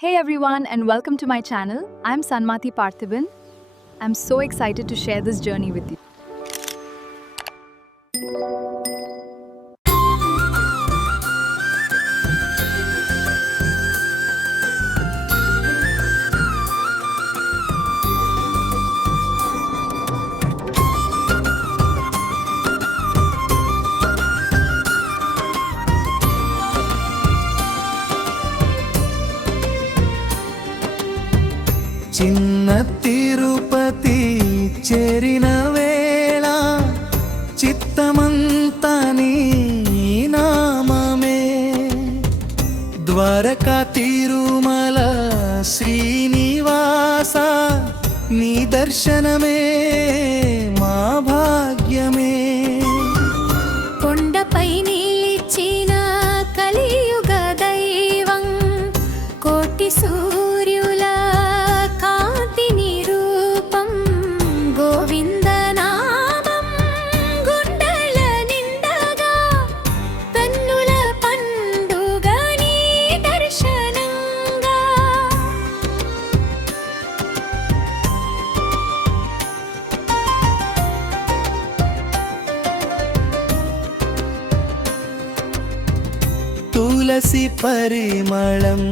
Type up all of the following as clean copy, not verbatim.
Hey everyone, and welcome to my channel. I'm Sanmati Parthiban. I'm so excited to share this journey with you. చిన్న తిరుపతి చేరిన వేళ చిత్తమంతా నీ నామమే ద్వారకా తిరుమల శ్రీనివాస నీ దర్శనమే మా భాగ్యమే కొండపై నిలిచిన కలియుగ దైవం కోటి సూర్యుల కాంతి నిరూపం గోవింద నామం గుండెల నిండగా కన్నుల పండుగ నీ దర్శనంగా తులసి పరిమళం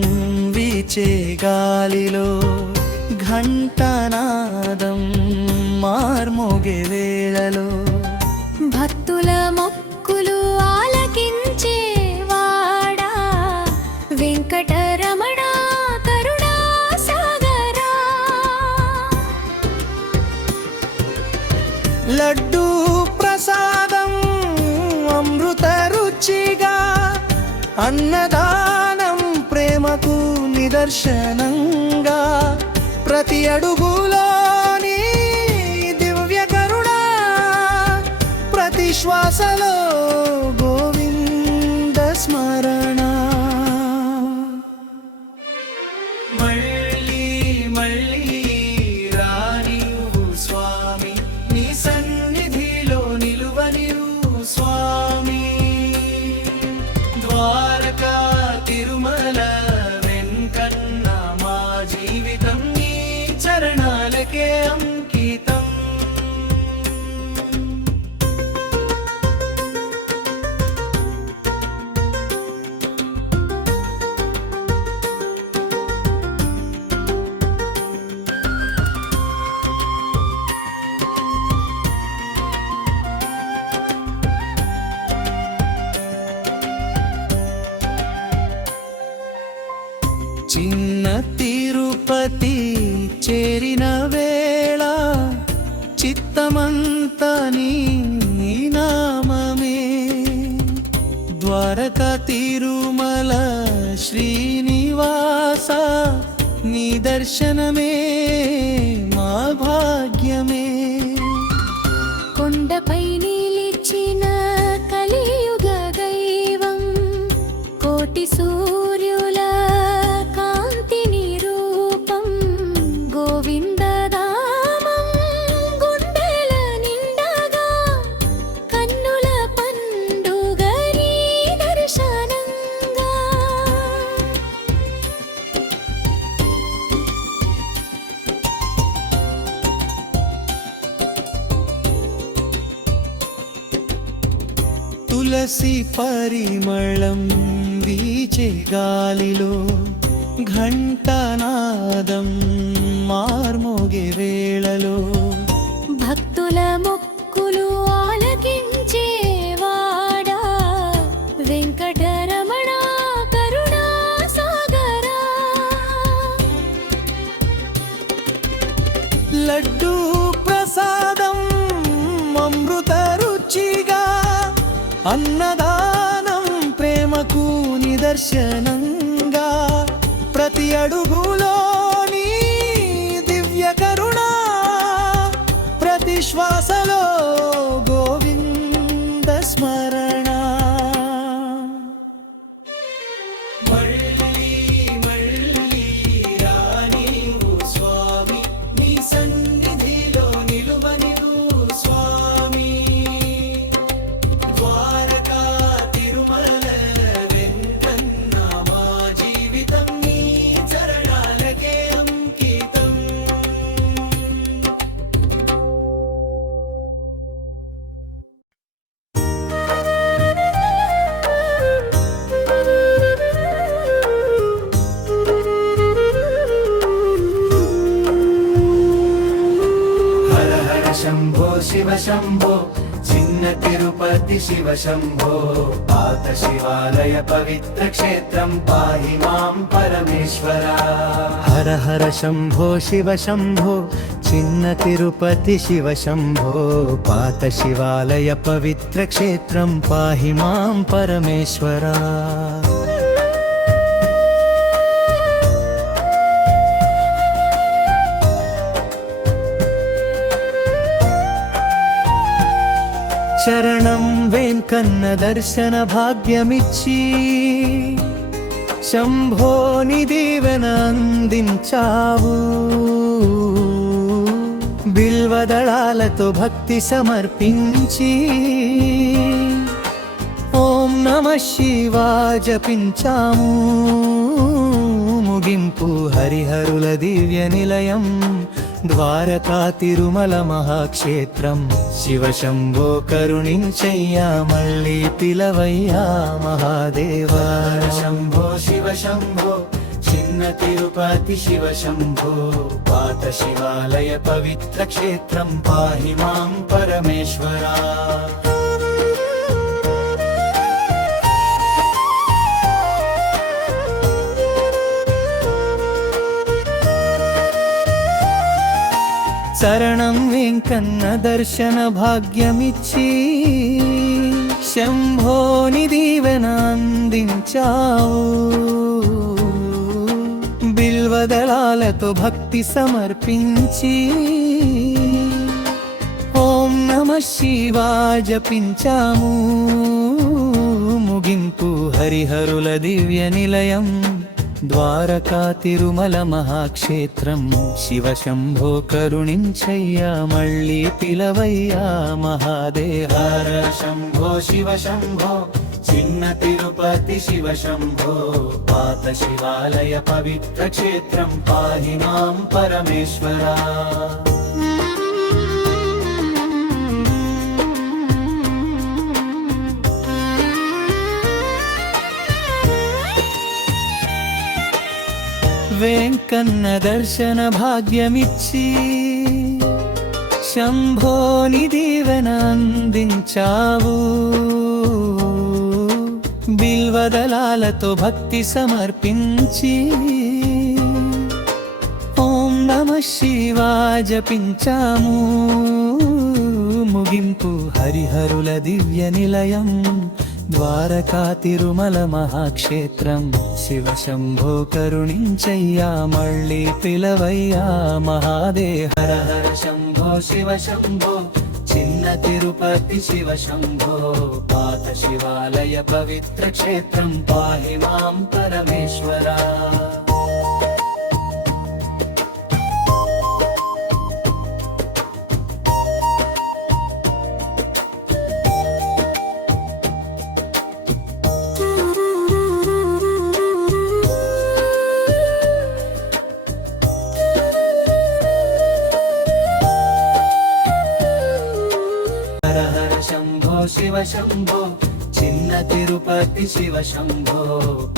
వీచే గాలిలో ఘంటనాదం మార్మోగే వేళలో భక్తుల మొక్కులు ఆలకించే వాడా వెంకటరమణ కరుణా సాగరా లడ్డూ ప్రసాదం అమృత రుచిగా అన్నదానం ప్రేమకు నిదర్శనంగా ప్రతి అడుగులోని దివ్య కరుణ ప్రతి శ్వాసలో గోవింద స్మరణ మళ్ళీ మళ్ళీ రానివు స్వామి నీ సన్నిధిలో నిలువనివు స్వామి ద్వారకా తిరుమల వెంకన్న మా జీవితం నీ చరణాలకే అంకితం చిన్న తిరుపతి చేరిన వేళ చిత్తమంతా నీ నామమే ద్వారకా తిరుమల శ్రీనివాస నీ దర్శనమే మా భాగ్యమే కొండపై నిలిచిన కలియుగ దైవం కోటి సూర్యుల కాంతి నిరూపం గోవింద నామం గుండెల నిండగా కన్నుల పండుగ నీ దర్శనంగా తులసి పరిమళం వీచే గాలిలో ఘంటనాదం మార్మోగే వేళలో భక్తుల మొక్కులు ఆలకించే వాడా వెంకటరమణ కరుణా సాగరా లడ్డూ ప్రసాదం అమృత రుచిగా అన్నదానం ప్రేమకు నిదర్శనంగా ప్రతి అడుగులోని దివ్య కరుణ ప్రతి శ్వాసలో గోవింద స్మరణ మళ్ళీ మళ్ళీ రానివు స్వామి నీ సన్నిధిలో నిలువనివు స్వామి ద్వారకా తిరుమల వెంకన్న మా జీవితం నీ చరణ శంభో చిన్న తిరుపతి శివ శంభో పాత శివాలయ పవిత్ర క్షేత్రం పాహి మాం పరమేశ్వర హర హర శంభో శివ శంభో చిన్న తిరుపతి శివ శంభో పాత శివాలయ పవిత్ర క్షేత్రం పాహి మాం పరమేశ్వర శరణం వెంకన్న దర్శన భాగ్యమిచ్చి శంభోని దీవెన అందించావు బిల్వదళాలతో భక్తి సమర్పించి ఓం నమః శివాయ జపించాము ముగింపు హరిహరుల దివ్య నిలయం ద్వారకా తిరుమల మహాక్షేత్రం శివ శంభో కరుణించయ్యా మళ్ళీ పిలవయ్యా మహాదేవా శంభో శివ శంభో చిన్న తిరుపతి శివ శంభో పాత శివాలయ పవిత్ర క్షేత్రం పాహి మాం పరమేశ్వరా శరణం వెంకన్న దర్శన భాగ్యమిచ్చి శంభోని దీవెన అందించావు బిల్వదళాలతో భక్తి సమర్పించి ఓం నమః శివాయ జపించాము ముగింపు హరిహరుల దివ్య నిలయం ద్వారకా తిరుమల మహాక్షేత్రం శివ శంభో కరుణించయ్యా మళ్ళీ పిలవయ్యా మహాదేవర శంభో శివ శంభో చిన్న తిరుపతి శివ శంభో పాత శివాలయ పవిత్ర క్షేత్రం పాహి మాం పరమేశ్వరా వెంకన్న దర్శన భాగ్యమిచ్చి శంభోని దీవెన అందించావు బిల్వదళాలతో భక్తి సమర్పించి ఓం నమః శివాయ జపించాము ముగింపు హరిహరుల దివ్య నిలయం ద్వారకా తిరుమల మహాక్షేత్రం శివ శంభో కరుణించయ్యా మళ్ళీ పిలవయ్యా మహాదేవ హర హర శంభో శివ శంభో చిన్న తిరుపతి శివ శంభో పాత శివాలయ పవిత్ర క్షేత్రం పాహి మాం పరమేశ్వరా శివ శంభో చిన్న తిరుపతి శివ శంభో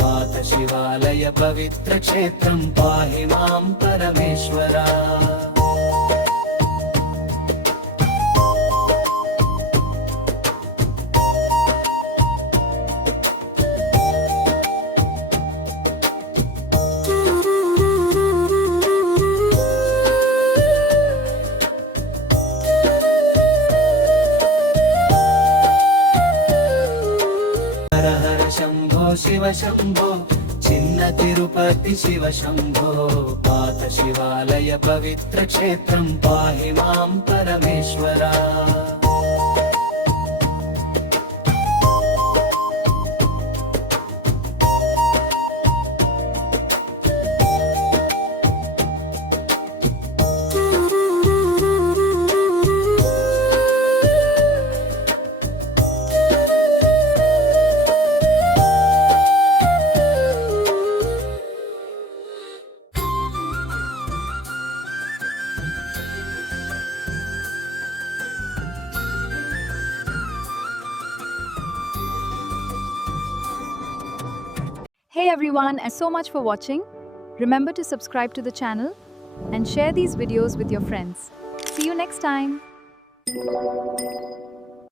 పాత శివాలయ పవిత్ర క్షేత్రం పాహి మాం పరమేశ్వరా శివ శంభో చిన్న తిరుపతి శివ శంభో పాత శివాలయ పవిత్ర క్షేత్రం పాహి మాం పరమేశ్వరా Hey everyone, and so much for watching. Remember to subscribe to the channel and share these videos with your friends. See you next time.